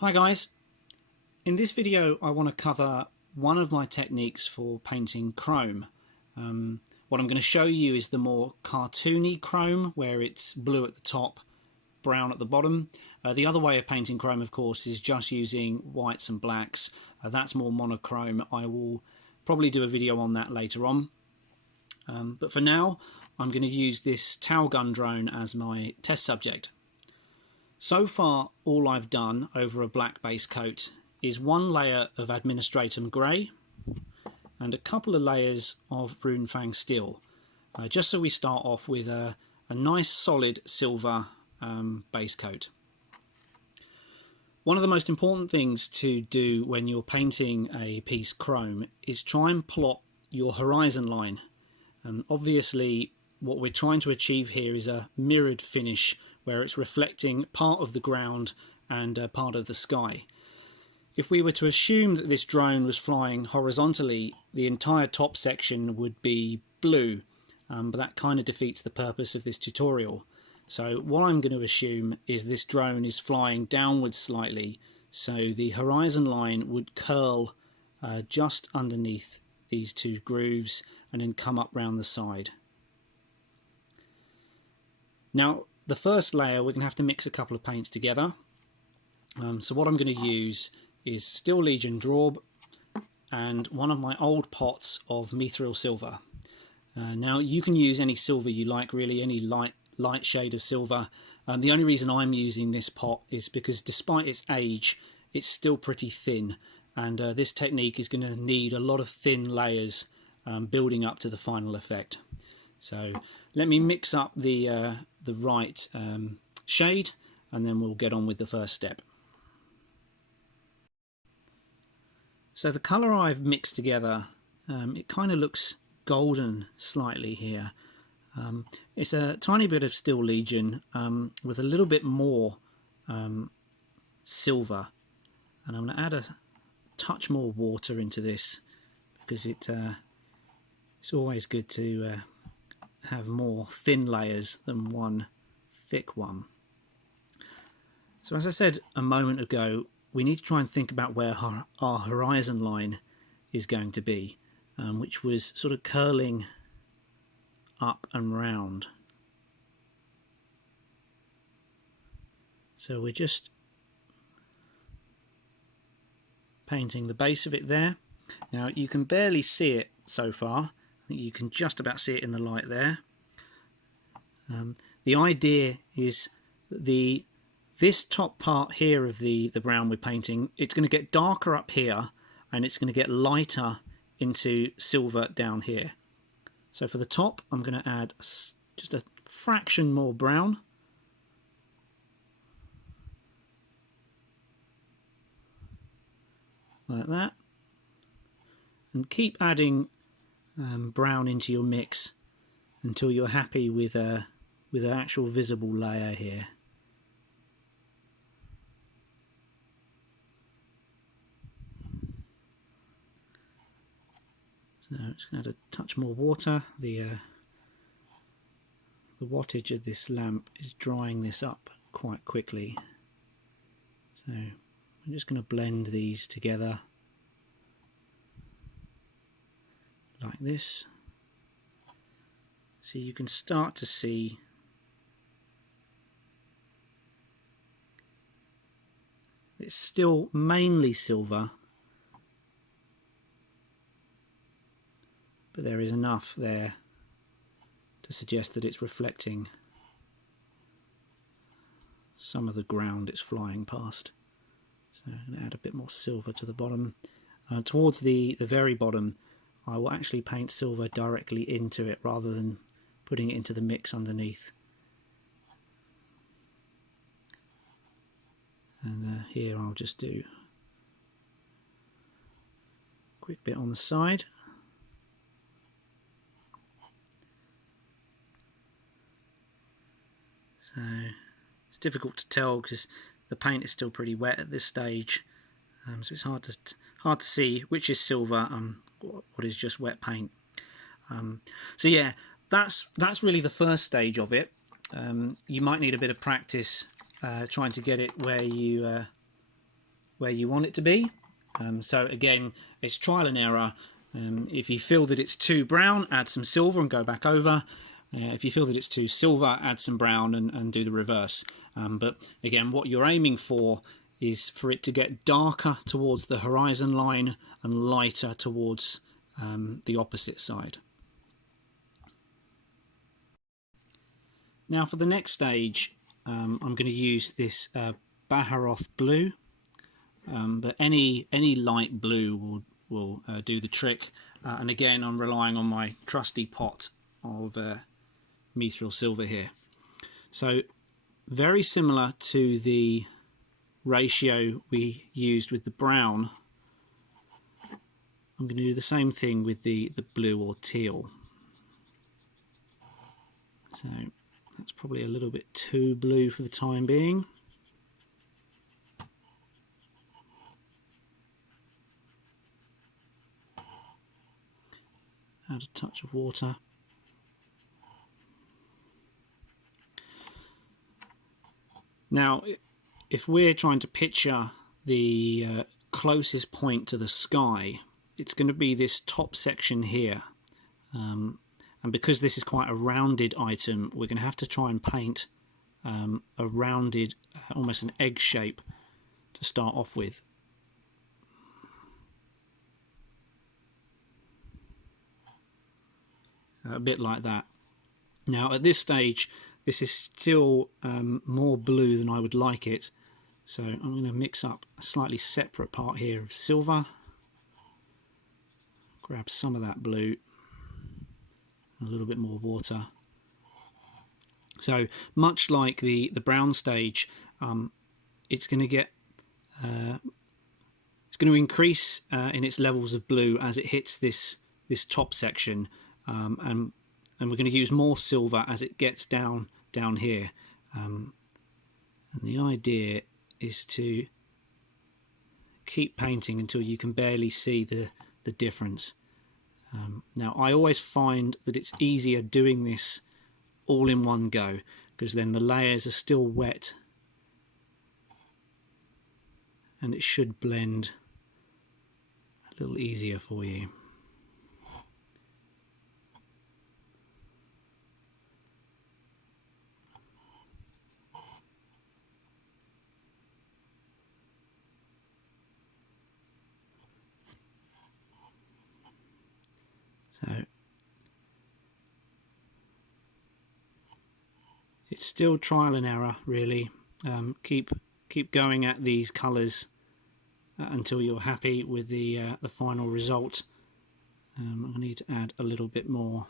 Hi guys, in this video I want to cover one of my techniques for painting chrome. What I'm going to show you is the more cartoony chrome where it's blue at the top, brown at the bottom. The other way of painting chrome of course is just using whites and blacks. That's more monochrome. I will probably do a video on that later on. But for now I'm going to use this towel gun drone as my test subject. So far, all I've done over a black base coat is one layer of Administratum grey and a couple of layers of Runefang steel, just so we start off with a nice solid silver base coat. One of the most important things to do when you're painting a piece chrome is try and plot your horizon line. Obviously, what we're trying to achieve here is a mirrored finish where it's reflecting part of the ground and part of the sky. If we were to assume that this drone was flying horizontally, the entire top section would be blue, but that kind of defeats the purpose of this tutorial. So what I'm going to assume is this drone is flying downwards slightly, so the horizon line would curl just underneath these two grooves and then come up round the side. Now, the first layer we're going to have to mix a couple of paints together. So what I'm going to use is Steel Legion Drab and one of my old pots of mithril silver. Now you can use any silver you like, really, any light shade of silver. The only reason I'm using this pot is because despite its age it's still pretty thin, and this technique is going to need a lot of thin layers building up to the final effect. So let me mix up the right shade and then we'll get on with the first step. So the colour I've mixed together, it kind of looks golden slightly here. It's a tiny bit of Steel Legion with a little bit more silver, and I'm going to add a touch more water into this because it's always good to have more thin layers than one thick one. So as I said a moment ago, we need to try and think about where our horizon line is going to be, which was sort of curling up and round. So we're just painting the base of it there. Now you can barely see it so far. I think you can just about see it in the light there. The idea is this top part here of the brown we're painting, it's going to get darker up here and it's going to get lighter into silver down here. So for the top I'm going to add just a fraction more brown. Like that. And keep adding brown into your mix until you're happy with an actual visible layer here. So I'm just going to add a touch more water. The wattage of this lamp is drying this up quite quickly. So I'm just going to blend these together like this. So you can start to see it's still mainly silver, but there is enough there to suggest that it's reflecting some of the ground it's flying past. So I'm going to add a bit more silver to the bottom. Towards the very bottom I will actually paint silver directly into it rather than putting it into the mix underneath. And here I'll just do a quick bit on the side. So it's difficult to tell because the paint is still pretty wet at this stage, so it's hard to see which is silver and what is just wet paint. So yeah, that's really the first stage of it. You might need a bit of practice trying to get it where you where you want it to be. So again, it's trial and error. If you feel that it's too brown, add some silver and go back over. If you feel that it's too silver, add some brown and do the reverse. But again, what you're aiming for is for it to get darker towards the horizon line and lighter towards the opposite side. Now for the next stage, I'm going to use this Baharroth blue, but any light blue will do the trick. And again, I'm relying on my trusty pot of mithril silver here. So very similar to the ratio we used with the brown, I'm going to do the same thing with the blue or teal. So that's probably a little bit too blue for the time being. Add a touch of water. Now, if we're trying to picture the closest point to the sky, it's going to be this top section here. And because this is quite a rounded item, we're going to have to try and paint a rounded, almost an egg shape to start off with. A bit like that. Now at this stage, this is still more blue than I would like it, so I'm going to mix up a slightly separate part here of silver, grab some of that blue, a little bit more water. So much like the brown stage, it's going to get it's going to increase in its levels of blue as it hits this top section, and we're going to use more silver as it gets down here. And the idea is to keep painting until you can barely see the difference. Now I always find that it's easier doing this all in one go, because then the layers are still wet and it should blend a little easier for you. So it's still trial and error, really. Keep going at these colours until you're happy with the final result. I need to add a little bit more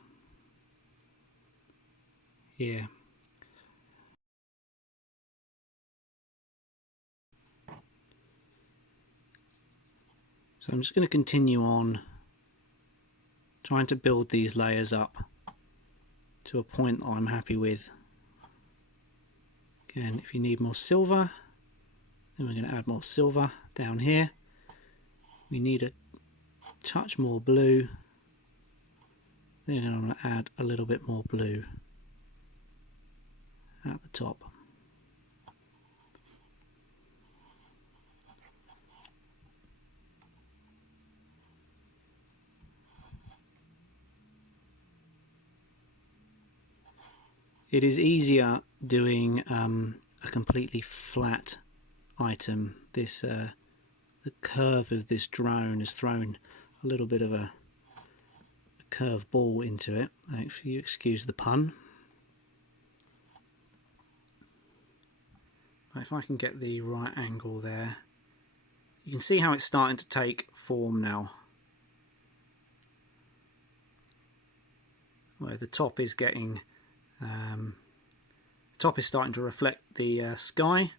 here. So I'm just going to continue on trying to build these layers up to a point that I'm happy with. Again, if you need more silver, then we're going to add more silver down here. We need a touch more blue. Then I'm going to add a little bit more blue at the top. It is easier doing a completely flat item. This the curve of this drone has thrown a little bit of a curved ball into it, if you excuse the pun. But if I can get the right angle there, you can see how it's starting to take form now, where the top is getting the top is starting to reflect the sky,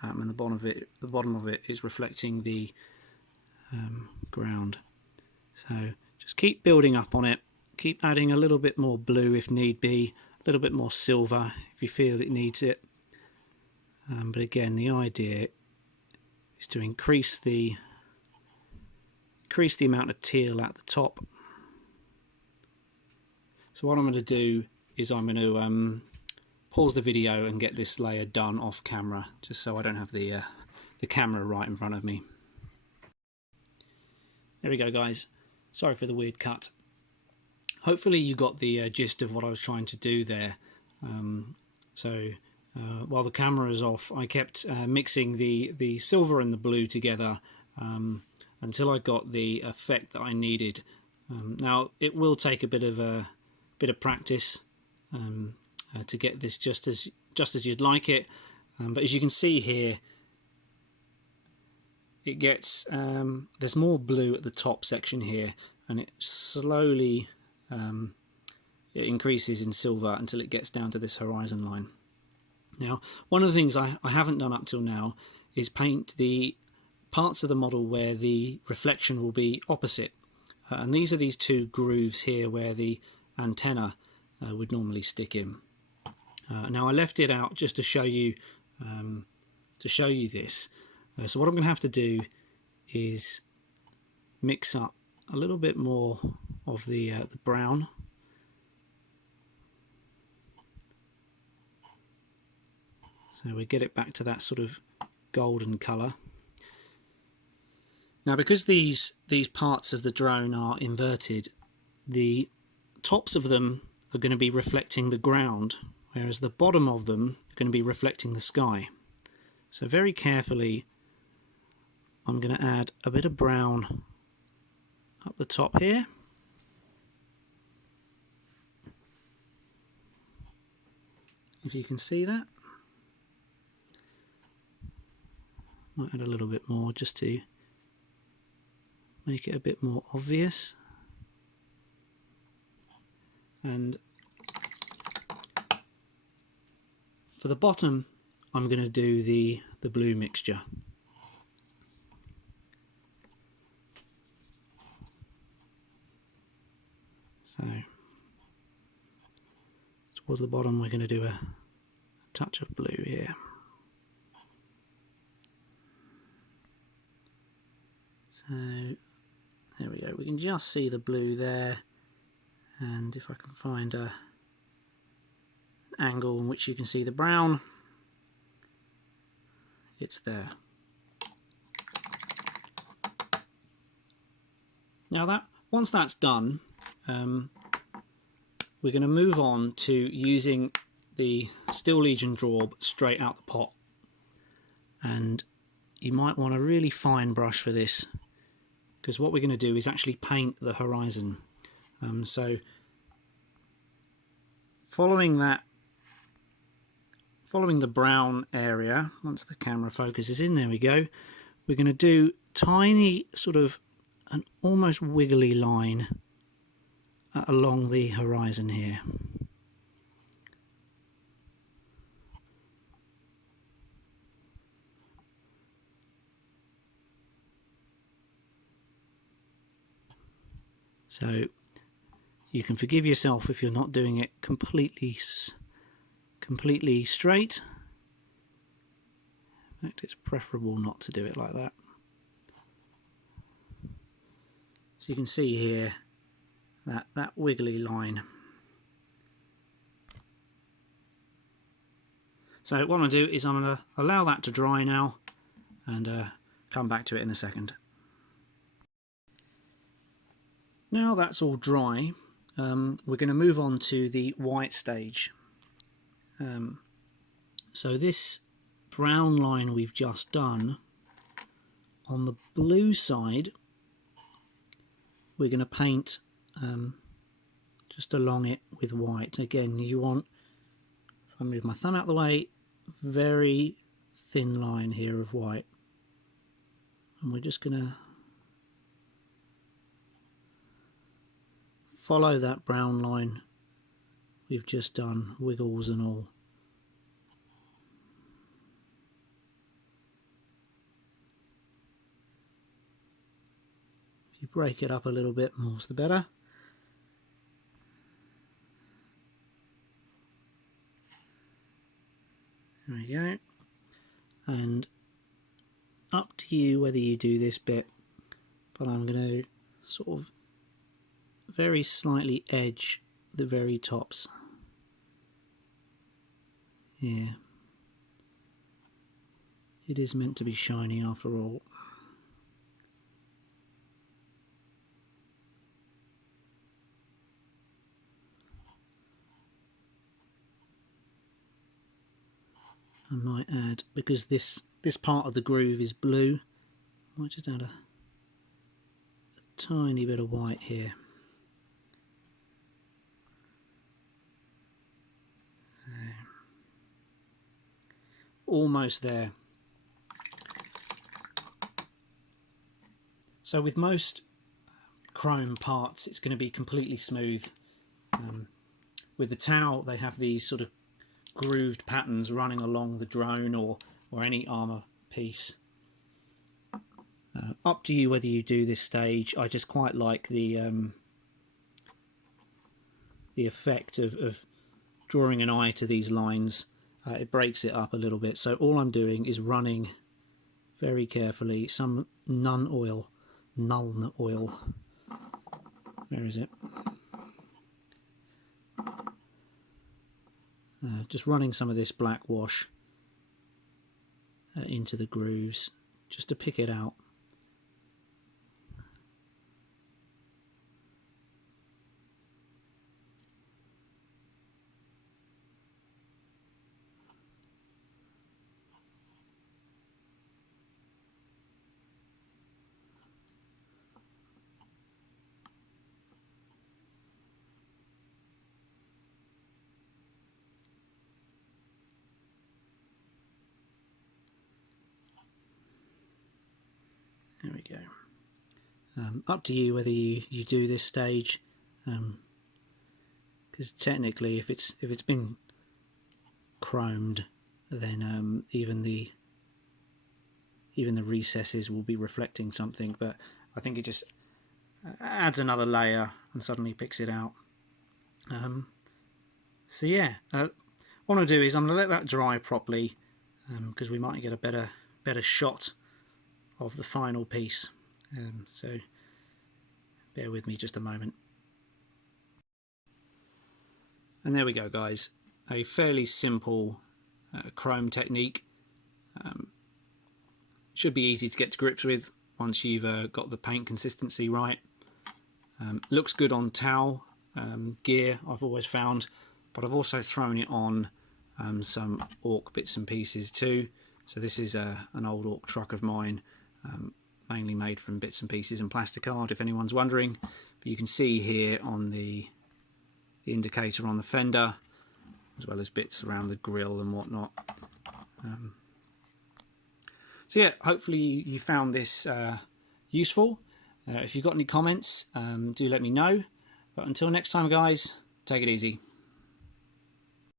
and the bottom of it is reflecting the ground. So just keep building up on it, keep adding a little bit more blue if need be, a little bit more silver if you feel it needs it. But again, the idea is to increase the amount of teal at the top. So what I'm going to do is I'm going to pause the video and get this layer done off camera, just so I don't have the the camera right in front of me. There we go, guys. Sorry for the weird cut. Hopefully you got the gist of what I was trying to do there. While the camera is off, I kept mixing the silver and the blue together until I got the effect that I needed. Now it will take a bit of practice to get this just as you'd like it, but as you can see here, it gets there's more blue at the top section here, and it slowly it increases in silver until it gets down to this horizon line. Now, one of the things I haven't done up till now is paint the parts of the model where the reflection will be opposite, and these are these two grooves here where the antenna would normally stick in. Now I left it out just to show you this. So what I'm going to have to do is mix up a little bit more of the brown. So we get it back to that sort of golden colour. Now, because these parts of the drone are inverted, the tops of them are going to be reflecting the ground, whereas the bottom of them are going to be reflecting the sky. So very carefully, I'm going to add a bit of brown up the top here. If you can see that. Might add a little bit more just to make it a bit more obvious. And for the bottom, I'm going to do the blue mixture. So towards the bottom, we're going to do a touch of blue here. So there we go, we can just see the blue there, and if I can find an angle in which you can see the brown, it's there. Now once that's done, we're going to move on to using the Steel Legion Drab straight out the pot, and you might want a really fine brush for this, because what we're going to do is actually paint the horizon. So following the brown area, once the camera focuses in, there we go, we're going to do tiny sort of an almost wiggly line along the horizon here. So you can forgive yourself if you're not doing it completely straight. In fact, it's preferable not to do it like that. So you can see here that wiggly line. So what I'm going to do is I'm going to allow that to dry now, and come back to it in a second. Now that's all dry, we're going to move on to the white stage. So this brown line we've just done, on the blue side, we're going to paint just along it with white. Again, you want, if I move my thumb out of the way, very thin line here of white. And we're just going to follow that brown line we've just done, wiggles and all. If you break it up a little bit, more's the better. There we go. And up to you whether you do this bit, but I'm going to sort of very slightly edge the very tops. Yeah. It is meant to be shiny after all. I might add, because this part of the groove is blue, I might just add a tiny bit of white here. Almost there. So with most chrome parts it's going to be completely smooth. With the towel they have these sort of grooved patterns running along the drone or any armour piece. Up to you whether you do this stage. I just quite like the effect of drawing an eye to these lines. It breaks it up a little bit. So all I'm doing is running very carefully some Nuln Oil. Where is it? Just running some of this black wash into the grooves just to pick it out. There we go. Up to you whether you do this stage, because technically if it's been chromed, then even the recesses will be reflecting something. But I think it just adds another layer and suddenly picks it out. So yeah, what I'm going to do is I'm going to let that dry properly, because we might get a better shot of the final piece. So bear with me just a moment. And there we go, guys. A fairly simple chrome technique. Should be easy to get to grips with once you've got the paint consistency right. Looks good on towel gear, I've always found, but I've also thrown it on some orc bits and pieces too. So this is an old orc truck of mine, mainly made from bits and pieces and plasticard, if anyone's wondering. But you can see here on the indicator on the fender, as well as bits around the grill and whatnot. So yeah, hopefully you found this useful. If you've got any comments, do let me know. But until next time, guys, take it easy.